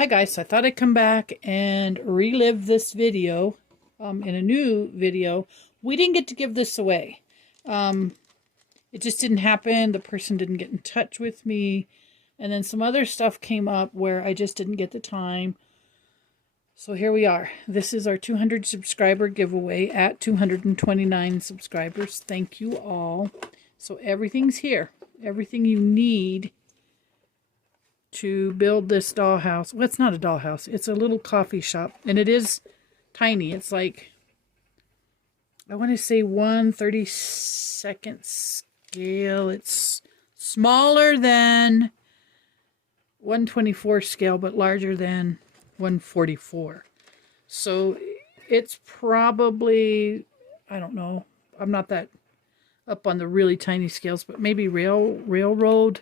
Hi guys, I thought I'd come back and relive this video in a new video. We didn't get to give this away. It just didn't happen. The person didn't get in touch with me. And then some other stuff came up where I just didn't get the time. So here we are. This is our 200 subscriber giveaway at 229 subscribers. Thank you all. So everything's here. Everything you need to build this dollhouse. Well, it's not a dollhouse. It's a little coffee shop. And it is tiny. It's like, I want to say 1/32 scale. It's smaller than 1/24 scale, but larger than 1/44. So it's probably, I don't know. I'm not that up on the really tiny scales, but maybe railroad.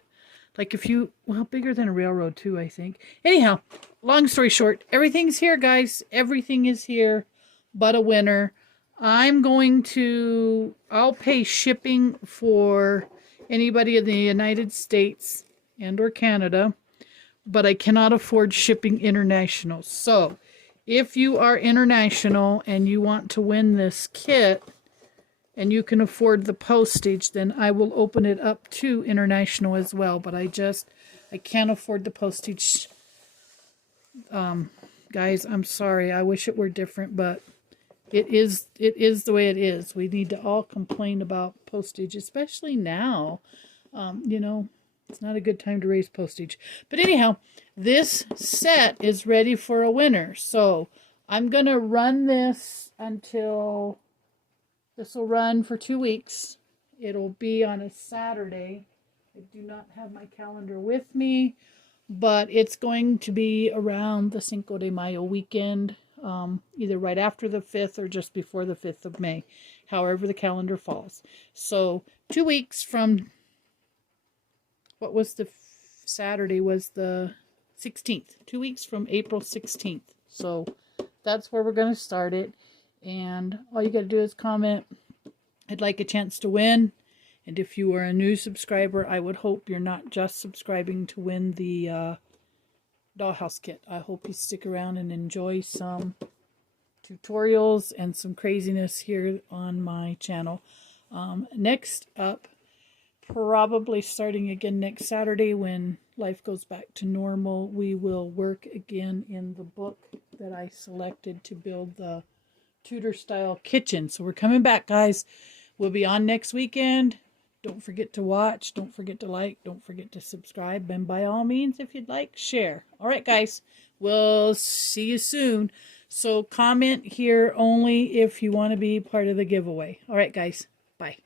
Like if you, well, bigger than a railroad too, I think. Anyhow, long story short, everything's here, guys. Everything is here but a winner. I'll pay shipping for anybody in the United States and or Canada, but I cannot afford shipping international. So if you are international and you want to win this kit, and you can afford the postage, then I will open it up to international as well. But I can't afford the postage. Guys, I'm sorry. I wish it were different, but it is the way it is. We need to all complain about postage, especially now. You know, it's not a good time to raise postage. But anyhow, this set is ready for a winner. So I'm going to run this until... This will run for 2 weeks. It'll be on a Saturday. I do not have my calendar with me, but it's going to be around the Cinco de Mayo weekend, either right after the 5th or just before the 5th of May, however the calendar falls. So 2 weeks from, what was the Saturday, was the 16th. 2 weeks from April 16th. So that's where we're going to start it. And all you got to do is comment, I'd like a chance to win. And if you are a new subscriber, I would hope you're not just subscribing to win the dollhouse kit. I hope you stick around and enjoy some tutorials and some craziness here on my channel. Next up, probably starting again next Saturday when life goes back to normal, we will work again in the book that I selected to build the Tudor style kitchen. So we're coming back, guys. We'll be on next weekend. Don't forget to watch. Don't forget to like. Don't forget to subscribe. And by all means, if you'd like, share. All right, guys. We'll see you soon. So comment here only if you want to be part of the giveaway. All right, guys. Bye.